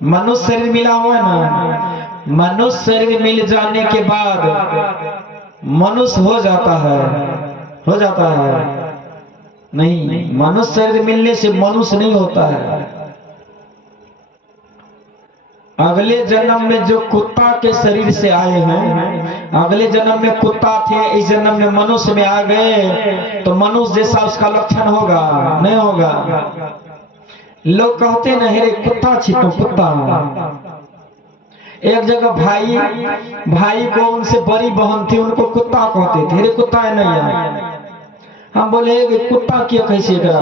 मनुष्य शरीर मिला हुआ है ना, मनुष्य शरीर मिल जाने के बाद मनुष्य हो जाता है, हो जाता है? नहीं, मनुष्य शरीर मिलने से मनुष्य नहीं होता है। अगले जन्म में जो कुत्ता के शरीर से आए हैं, अगले जन्म में कुत्ता थे, इस जन्म में मनुष्य में आ गए, तो मनुष्य जैसा उसका लक्षण होगा? नहीं होगा। लोग कहते नहीं रे कुत्ता छी तो कुत्ता। एक जगह भाई को उनसे बड़ी बहन थी, उनको कुत्ता कहते थे, रे कुत्ता है नहीं है। हम बोले कुत्ता क्यों कहे छी एकरा?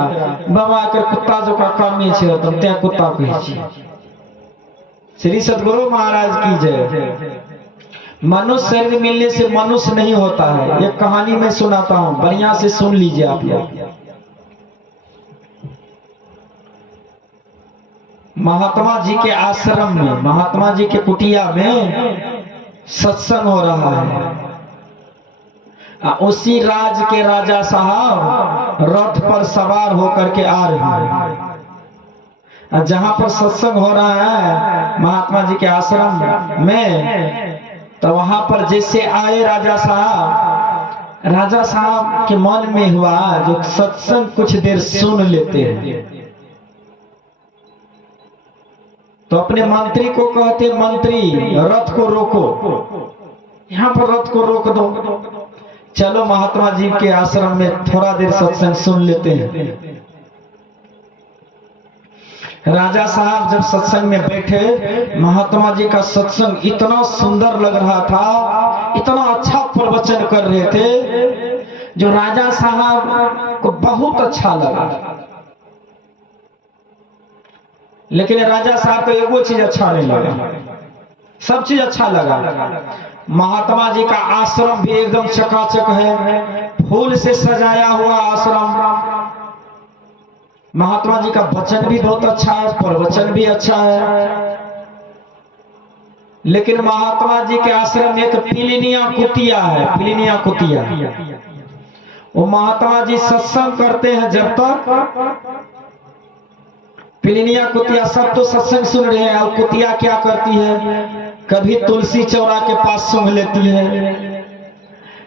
बाबा के कुत्ता जो का कमी छे तो ते कुत्ता कहे छी। श्री सद्गुरु महाराज की जय। मनुष्य शरीर मिलने से मनुष्य नहीं होता है। एक कहानी मैं सुनाता हूँ, बढ़िया से सुन लीजिए आप लोग। महात्मा जी के आश्रम में, महात्मा जी के कुटिया में सत्संग हो रहा है। उसी राज के राजा साहब रथ पर सवार होकर के आ रहे हैं। जहां पर सत्संग हो रहा है महात्मा जी के आश्रम में, तो वहां पर जैसे आए राजा साहब के मन में हुआ जो सत्संग कुछ देर सुन लेते हैं, तो अपने मंत्री को कहते, मंत्री रथ को रोको, यहाँ पर रथ को रोक दो, चलो महात्मा जी के आश्रम में थोड़ा देर सत्संग सुन लेते हैं। राजा साहब जब सत्संग में बैठे, महात्मा जी का सत्संग इतना सुंदर लग रहा था, इतना अच्छा प्रवचन कर रहे थे, जो राजा साहब को बहुत अच्छा लगा। लेकिन राजा साहब को एगो चीज अच्छा नहीं लगा, सब चीज अच्छा लगा। महात्मा जी का आश्रम भी एकदम चकाचक है, फूल से सजाया हुआ आश्रम। महात्मा जी का वचन भी बहुत अच्छा है, प्रवचन भी अच्छा है। लेकिन महात्मा जी के आश्रम में एक पिलिनिया कुतिया है, पिलिनिया कुतिया। वो महात्मा जी सत्संग करते हैं जब तक, पिलिनिया कुतिया सब तो सत्संग सुन रहे हैं, और कुतिया क्या करती है, कभी तुलसी चौरा के पास सूंघ लेती है,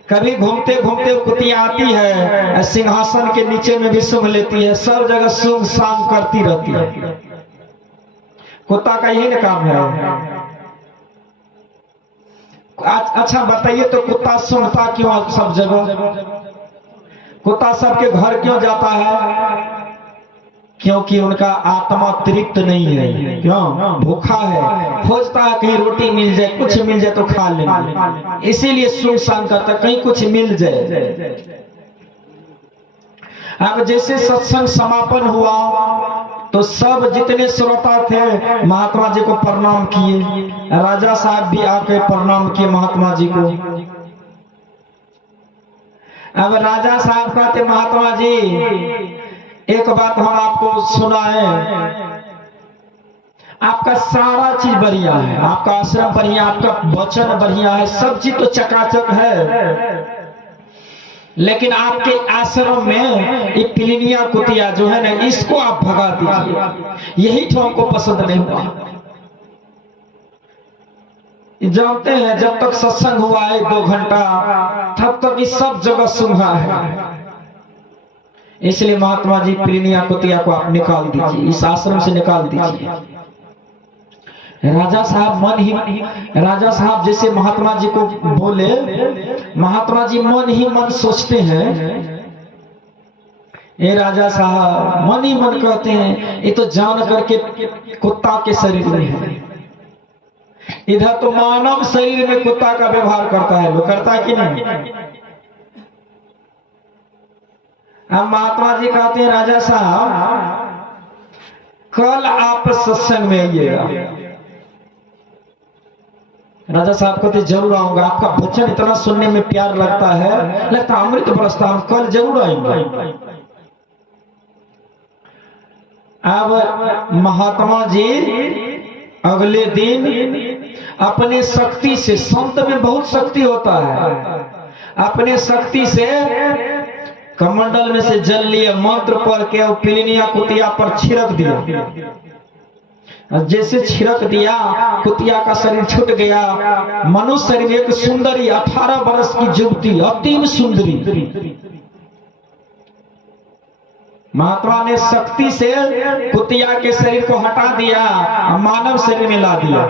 कभी घूमते घूमते कुतिया आती है सिंहासन के नीचे में भी सूंघ लेती है, सब जगह सूंघ सांघ करती रहती है। कुत्ता का यही ना काम है। अच्छा बताइए तो कुत्ता सूंघता क्यों सब जगह? कुत्ता सबके घर क्यों जाता है? क्योंकि उनका आत्मा तृप्त नहीं है। क्यों? भूखा है, खोजता है कहीं रोटी मिल जाए, कुछ मिल जाए तो खा लेंगे, इसीलिए सूंघ सांघ करता, कहीं कुछ मिल जाए। अब जैसे सत्संग समापन हुआ तो सब जितने श्रोता थे महात्मा जी को प्रणाम किए, राजा साहब भी आके प्रणाम किए महात्मा जी को। अब राजा साहब कहते, महात्मा जी एक बात हम आपको सुनाएं, आपका सारा चीज बढ़िया है, आपका आश्रम बढ़िया, आपका वचन बढ़िया है, सब चीज तो चकाचक है, लेकिन आपके आश्रम में एक पिलिनिया कुतिया जो है ना, इसको आप भगा दीजिए, यही तो हमको पसंद नहीं हुआ। जानते हैं जब तक सत्संग हुआ है 2 घंटा, तब तक इस सब जगह सूंघा है, इसलिए महात्मा जी पिलिनिया कुतिया को आप निकाल दीजिए, इस आश्रम से निकाल दीजिए। राजा साहब जैसे महात्मा जी को बोले, महात्मा जी मन ही मन सोचते हैं, ये राजा साहब मन ही मन कहते हैं, ये तो जान करके कुत्ता के शरीर में है, इधर तो मानव शरीर में कुत्ता का व्यवहार करता है, वो करता है कि नहीं? अब महात्मा जी कहते हैं, राजा साहब कल आप सत्संग में आइएगा। राजा साहब कहते जरूर आऊंगा, आपका वचन इतना सुनने में प्यार लगता है, लगता अमृत बरसता, हम कल जरूर आएंगे। अब महात्मा जी अगले दिन अपने शक्ति से, संत में बहुत शक्ति होता है, अपने शक्ति से कमंडल में से जल लिए, मंत्र पढ़ के और पिलिनिया कुतिया पर छिड़क दिया। जैसे छिड़क दिया, कुतिया का शरीर छूट गया। मनुष्य शरीर एक सुंदरी 18 वर्ष की युवती, अति सुंदरी, महात्मा ने शक्ति से कुतिया के शरीर को हटा दिया, मानव शरीर में ला दिया।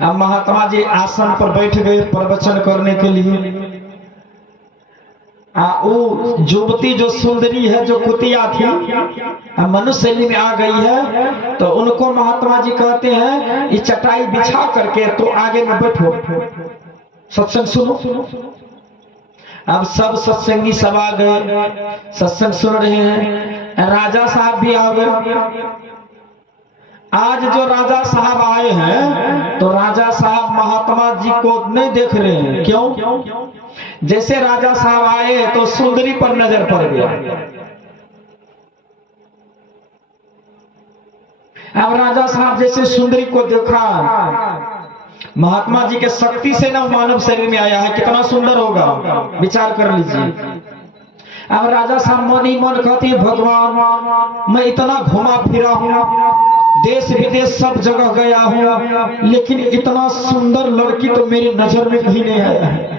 अब महात्मा जी आसन पर बैठ गए प्रवचन करने के लिए। वो युवती जो सुंदरी है, जो कुतिया थी, मनुष्य शरीर में आ गई है, तो उनको महात्मा जी कहते हैं ये चटाई बिछा करके तो आगे में बैठो, सत्संग सुनो। अब सब सत्संगी सब आ गए, सत्संग सुन रहे हैं। राजा साहब भी आ गए। आज जो राजा साहब आए हैं, तो राजा साहब महात्मा जी को नहीं देख रहे हैं। क्यों? जैसे राजा साहब आए तो सुंदरी पर नजर पड़ गया। अब राजा साहब जैसे सुंदरी को देखा, महात्मा जी के शक्ति से ना मानव शरीर में आया है, कितना सुंदर होगा, विचार कर लीजिए। अब राजा साहब मन ही मन कहते हैं, भगवान मैं इतना घुमा फिरा हूँ, देश विदेश सब जगह गया हूँ, लेकिन इतना सुंदर लड़की तो मेरी नजर में कहीं नहीं आया है।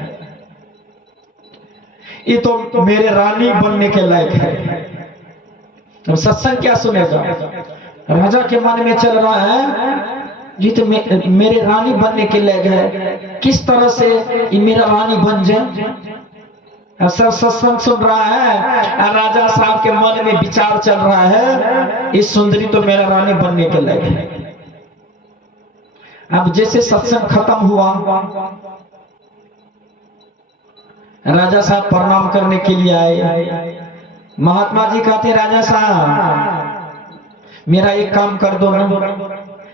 ये तो मेरे रानी बनने के लायक है। तो सत्संग क्या सुनेगा? राजा के मन में चल रहा है जी तो मेरे रानी बनने के लायक है, किस तरह से ये मेरा रानी बन जाए। सब सत्संग सुन रहा है, राजा साहब के मन में विचार चल रहा है, इस सुंदरी तो मेरा रानी बनने के लायक है। अब जैसे सत्संग खत्म हुआ, राजा साहब प्रणाम करने के लिए आए। महात्मा जी कहते, राजा साहब मेरा एक काम कर दो ना,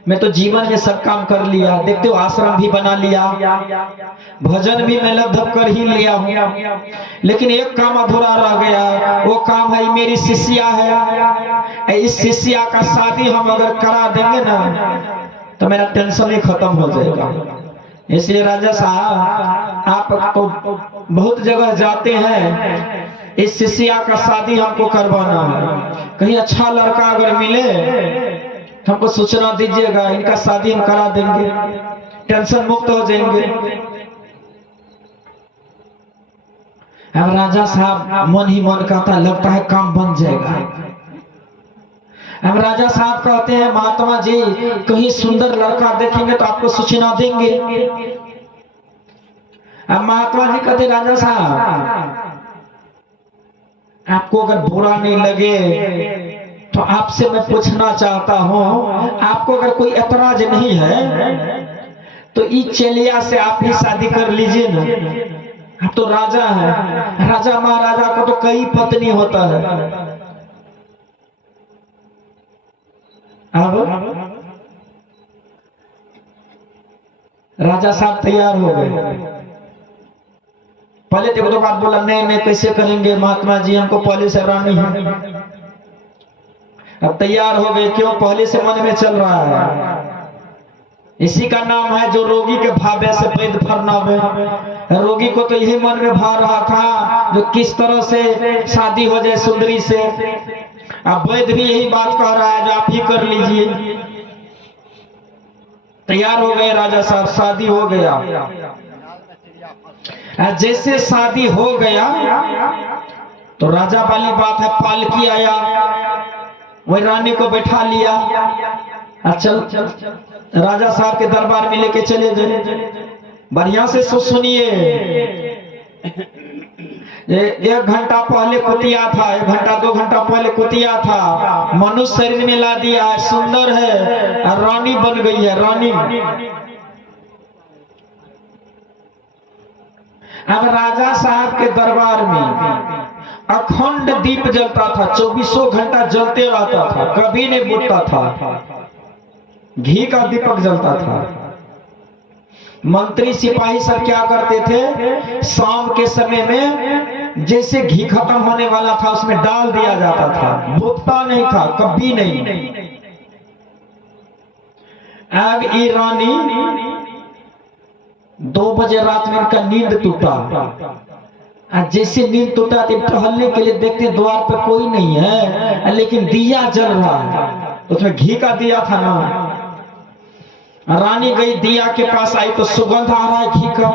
मैं तो जीवन में सब काम कर लिया, देखते हो आश्रम भी बना लिया, भजन भी मैं लगभग कर ही लिया हूँ, लेकिन एक काम अधूरा रह गया। वो काम है मेरी शिष्या है, इस शिष्या का शादी हम अगर करा देंगे ना तो मेरा टेंशन ही खत्म हो जाएगा। इसलिए राजा साहब आप तो बहुत जगह जाते हैं, इस शिष्या का शादी हमको करवाना है, कहीं अच्छा लड़का अगर मिले तो हमको सूचना दीजिएगा, इनका शादी हम करा देंगे, टेंशन मुक्त हो जाएंगे। अब राजा साहब मन ही मन कहता, लगता है काम बन जाएगा। अब राजा साहब कहते हैं, महात्मा जी कहीं सुंदर लड़का देखेंगे तो आपको सूचना देंगे। अब महात्मा जी कहते, राजा साहब आपको अगर बुरा नहीं लगे तो आपसे मैं पूछना चाहता हूं, आपको अगर कोई ऐतराज नहीं है तो इस चेलिया से आप ही शादी कर लीजिए ना। आप तो राजा हैं, राजा महाराजा को तो कई पत्नी होता है। अब राजा साहब तैयार हो गए। पहले देखो तो बात बोला, नहीं कैसे करेंगे महात्मा जी, हमको पहले से रानी है। अब तैयार हो गए, क्यों? पहले से मन में चल रहा है। इसी का नाम है जो रोगी के भावे से वैद्य फरनावे। रोगी को तो यही मन में भा रहा था जो किस तरह से शादी हो जाए सुंदरी से। अब वैद्य भी यही बात कह रहा है जो आप ही कर लीजिए। तैयार हो गए राजा साहब, शादी हो गया। जैसे शादी हो गया तो राजा वाली बात है, पालकी आया, वही रानी को बैठा लिया, चल राजा साहब के दरबार में लेके चले गए। बढ़िया से सुनिए, 1 घंटा पहले कुतिया था, 1 घंटा 2 घंटा पहले कुतिया था, मनुष्य शरीर में ला दिया है, सुंदर है, रानी बन गई है, रानी। अब राजा साहब के दरबार में अखंड दीप जलता था, 24 घंटा जलते रहता था, कभी नहीं बुझता था, घी का दीपक जलता था। मंत्री सिपाही सब क्या करते थे, शाम के समय में जैसे घी खत्म होने वाला था उसमें डाल दिया जाता था, बुझता नहीं था, कभी नहीं। अब ये रानी 2 बजे रात में इनका नींद टूटा, जैसे नींद टूटा थे टहलने के लिए देखते द्वार पर कोई नहीं है, लेकिन दिया जल रहा है, उसमें घी का दिया था ना। रानी गई दिया के पास, आई तो सुगंध आ रहा है घी का।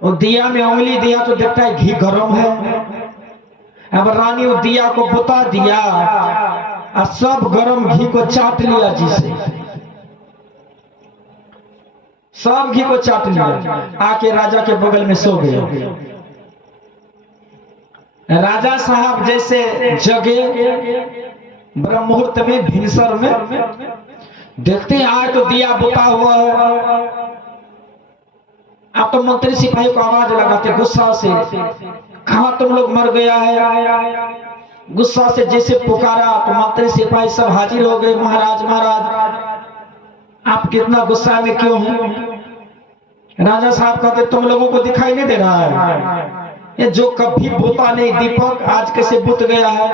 और दिया में उंगली दिया तो देखता है घी गर्म है। अब रानी वो दिया को बुता दिया और सब गर्म घी को चाट लिया, जिसे सब घी को चाट लिया, आके राजा के बगल में सो गए। राजा साहब जैसे जगे ब्रह्म मुहूर्त में, भिनसर में, देखते हैं आज तो दिया बुता हुआ है। आप तो मंत्री सिपाही को आवाज लगाते गुस्सा से, कहा तुम लोग मर गया है। गुस्सा से जैसे पुकारा तो मंत्री सिपाही सब हाजिर हो गए। महाराज महाराज आप कितना गुस्सा में क्यों हैं? राजा साहब कहते तुम लोगों को दिखाई नहीं दे रहा है, ये जो कभी बुता नहीं दीपक आज कैसे बुत गया है।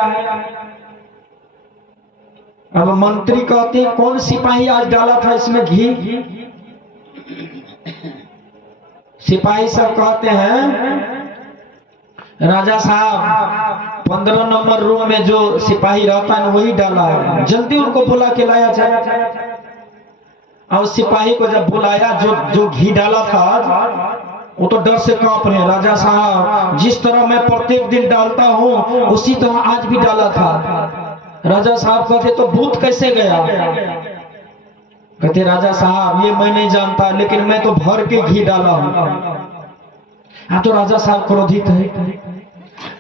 अब मंत्री कहते कौन सिपाही आज डाला था इसमें घी? सिपाही सब कहते हैं राजा साहब 15 नंबर रूम में जो सिपाही रहता है वही डाला है, जल्दी उनको बुला के लाया जाए। और सिपाही को जब बुलाया, जो घी डाला था वो तो डर से कांप रहे। राजा साहब जिस तरह मैं प्रत्येक दिन डालता हूँ उसी तरह आज भी डाला था। राजा साहब कहते तो भूत कैसे गया? कहते राजा साहब ये मैं नहीं जानता, लेकिन मैं तो भर के घी डाला हूं। तो राजा साहब क्रोधित है।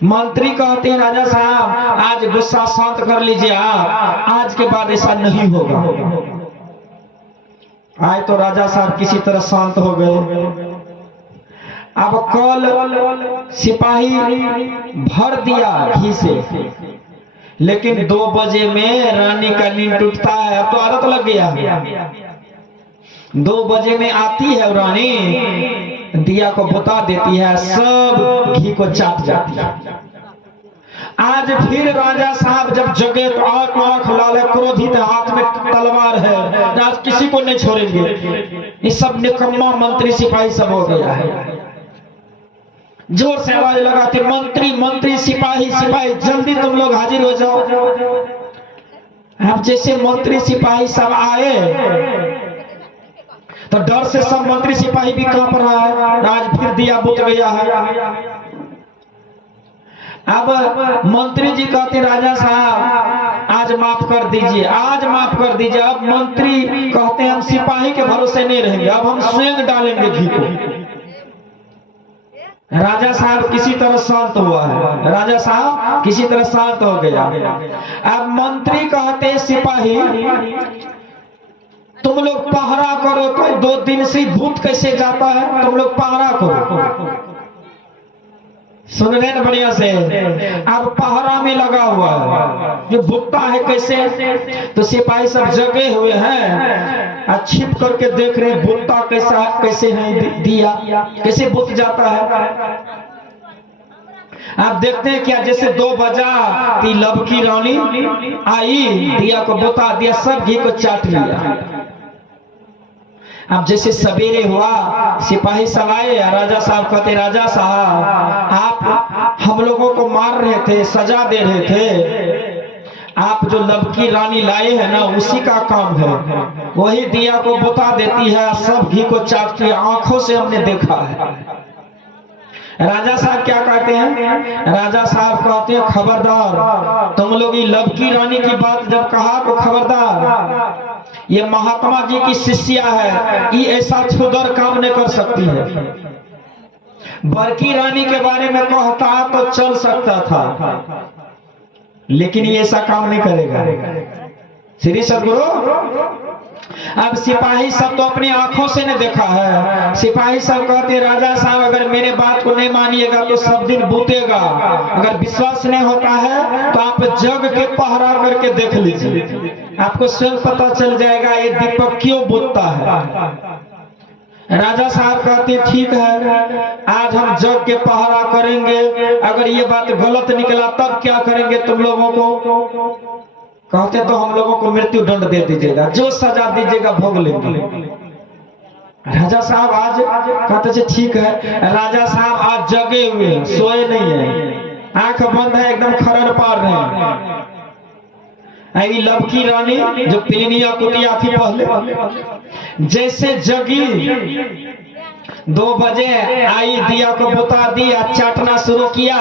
मंत्री कहते हैं राजा साहब आज गुस्सा शांत कर लीजिए, आप आज के बाद ऐसा नहीं होगा। आए तो राजा साहब किसी तरह शांत हो गए। अब कल सिपाही भर दिया घी से, लेकिन 2 बजे में रानी का नींद टूटता है। अब तो आदत लग गया। 2 बजे में आती है रानी, दिया को बुता देती है, सब घी को चाट जाती है। आज फिर राजा साहब जब जगे तो आंख लाल है, क्रोधित है, हाथ में तलवार है, आज किसी को नहीं छोड़ेंगे। ये सब निकम्मा मंत्री सिपाही सब हो गया है। जोर से आवाज लगाते मंत्री मंत्री सिपाही सिपाही जल्दी तुम लोग हाजिर हो जाओ। अब जैसे मंत्री सिपाही सब आए तो डर से सब मंत्री सिपाही भी कांप रहा है, आज फिर दिया बुझ गया है। अब मंत्री जी कहते राजा साहब आज माफ कर दीजिए, आज माफ कर दीजिए। अब मंत्री कहते हैं हम सिपाही के भरोसे नहीं रहेंगे, अब हम स्वयं डालेंगे घी को। राजा साहब किसी तरह शांत हुआ है, राजा साहब किसी तरह शांत हो गया। अब मंत्री कहते सिपाही तुम लोग पहरा करो, तो 2 दिन से भूत कैसे जाता है, तुम लोग पहरा करो। सुन रहे ना बढ़िया से? अब पहरा में लगा हुआ है, जो भुगता है कैसे, तो सिपाही सब जगे हुए हैं, छिप करके देख रहे हैं भुगता कैसा कैसे है, दिया कैसे बुझ जाता है। आप देखते हैं क्या, जैसे 2 बजा ती लब की रानी आई, दिया को बुता दिया, सब घी को चाट लिया। अब जैसे सवेरे हुआ सिपाही सब आए, राजा साहब कहते राजा साहब आप हम लोगों को मार रहे थे, सजा दे रहे थे, आप जो लबकी रानी लाए हैं ना उसी का काम है, वही दिया को बुता देती है, सब घी को चाटती है, आंखों से हमने देखा है। राजा साहब क्या कहते हैं? राजा साहब कहते हैं खबरदार, तुम लोग ये लबकी रानी की बात जब कहा तो खबरदार, ये महात्मा जी की शिष्या है, ये ऐसा क्षुद्र काम नहीं कर सकती है। बड़की रानी के बारे में कहता तो चल सकता था, लेकिन ये ऐसा काम नहीं करेगा। श्री सदगुरु अब सिपाही सब तो अपनी आंखों से ने देखा है। सिपाही सब कहते राजा साहब अगर मेरे बात को नहीं मानिएगा तो सब दिन बूतेगा, अगर विश्वास नहीं होता है तो आप जग के पहरा करके देख लीजिए, आपको स्वयं पता चल जाएगा ये दीपक क्यों बूतता है। राजा साहब कहते ठीक है, आज हम जग के पहरा करेंगे, अगर ये बात गलत निकला तब क्या करेंगे तुम लोगों को? कहते तो हम लोगों को मृत्यु दंड दे दीजिएगा, जो सजा दीजिएगा भोग लेंगे। राजा साहब आज कहते थे ठीक है, राजा साहब आज जगे हुए हैं, सोए नहीं है, आंख बंद है, एकदम खरड़ पार रहे हैं। लबकी रानी जो पिलिनिया कुटिया थी पहले, जैसे जगी 2 बजे आई, दिया को बुता दिया, चाटना शुरू किया।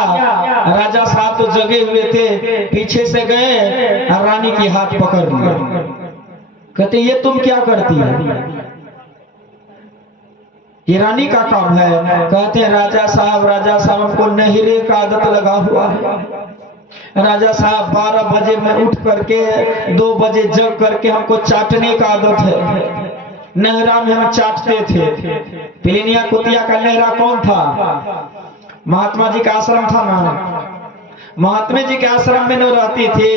राजा साहब तो जगे हुए थे, पीछे से गए और रानी की हाथ पकड़ लिया। कहते ये तुम क्या करती है? ये रानी का काम है। कहते हैं राजा साहब को नहरे का आदत लगा हुआ है। राजा साहब 12 बजे में उठ करके 2 बजे जग करके हमको चाटने का आदत है। नहरा में हम चाटते थे। पिलिनिया कुतिया का नहरा कौन था? महात्मा जी का आश्रम था ना। महात्मा जी के आश्रम में न रहती थी।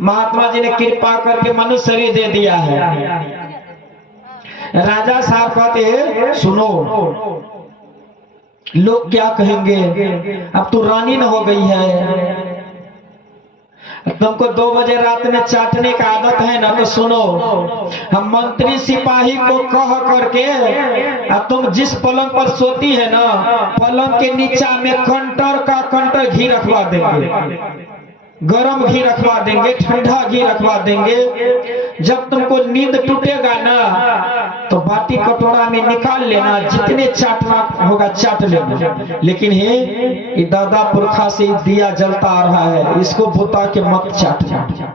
महात्मा जी ने कृपा करके मनुष्य शरीर दे दिया है। राजा साहब कहते हैं सुनो, लोग क्या कहेंगे, अब तो रानी न हो गई है, तुमको 2 बजे रात में चाटने का आदत है ना, तो सुनो, हम मंत्री सिपाही को कह करके अब तुम जिस पलंग पर सोती है ना, पलंग के नीचा में कंटर घी रखवा देंगे, गरम घी रखवा देंगे, ठंडा घी रखवा देंगे। जब तुमको नींद टूटेगा ना, तो बाटी कटोरा में निकाल लेना, जितने चाटना होगा चाट लेना। लेकिन हे दादा पुरखा से दिया जलता आ रहा है, इसको बुता के मत चाटना।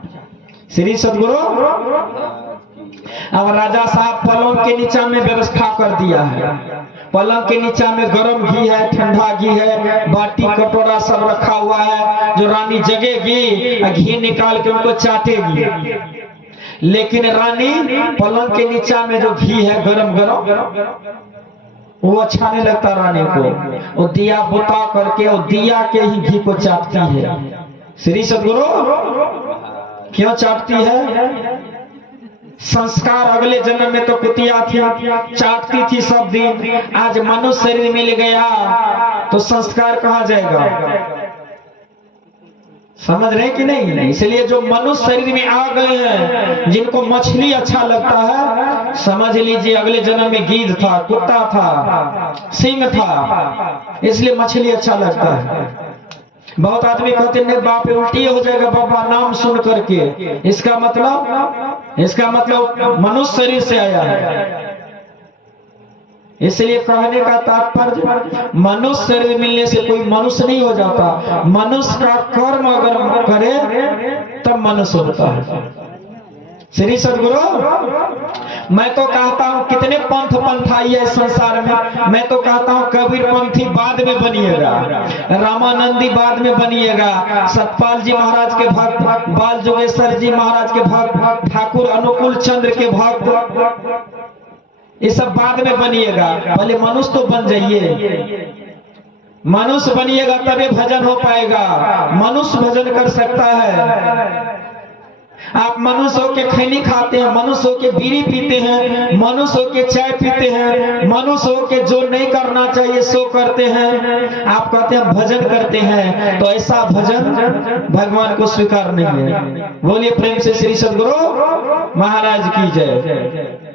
श्री सदगुरु। अब राजा साहब पलंग के नीचा में व्यवस्था कर दिया है। पलंग के नीचा में गरम घी है, ठंडा घी है, बाटी कटोरा सब रखा हुआ है। जो रानी जगेगी घी निकाल के उनको चाटेगी। लेकिन रानी पलंग के नीचा में जो घी है गरम वो अच्छा नहीं लगता रानी को। वो दिया बुता करके वो दिया के ही घी को चाटती है। श्री सदगुरु। क्यों चाटती है? संस्कार अगले जन्म में तो कुतिया थी, चाटती थी सब दिन। आज मनुष्य शरीर मिल गया तो संस्कार कहाँ जाएगा? समझ रहे कि नहीं? इसलिए जो मनुष्य शरीर में आ गए हैं, जिनको मछली अच्छा लगता है, समझ लीजिए अगले जन्म में गीध था, कुत्ता था, सिंह था, इसलिए मछली अच्छा लगता है। बहुत आदमी कहते हैं बाप उल्टी हो जाएगा बाबा नाम सुन करके। इसका मतलब मनुष्य शरीर से आया है। इसलिए कहने का तात्पर्य मनुष्य शरीर मिलने से कोई मनुष्य नहीं हो जाता। मनुष्य का कर्म अगर करे तब मनुष्य होता है। श्री सदगुरु। मैं तो कहता हूँ कितने पंथ आई है इस संसार में। मैं तो कहता हूँ कबीर पंथी बाद में बनिएगा, रामानंदी बाद में बनिएगा, सतपाल जी महाराज के भक्त, बाल जोगेश्वर जी महाराज के भक्त, ठाकुर अनुकूल चंद्र के भक्त, ये सब बाद में बनिएगा। पहले मनुष्य तो बन जाइए। मनुष्य बनिएगा तभी भजन हो पाएगा। मनुष्य भजन कर सकता है। आप मनुष्य के खैनी खाते हैं, मनुष्य के बीड़ी पीते हैं, मनुष्य के चाय पीते हैं, मनुष्य के जो नहीं करना चाहिए सो करते हैं। आप कहते हैं भजन करते हैं, तो ऐसा भजन भगवान को स्वीकार नहीं है। बोलिए प्रेम से श्री सदगुरु महाराज की जय।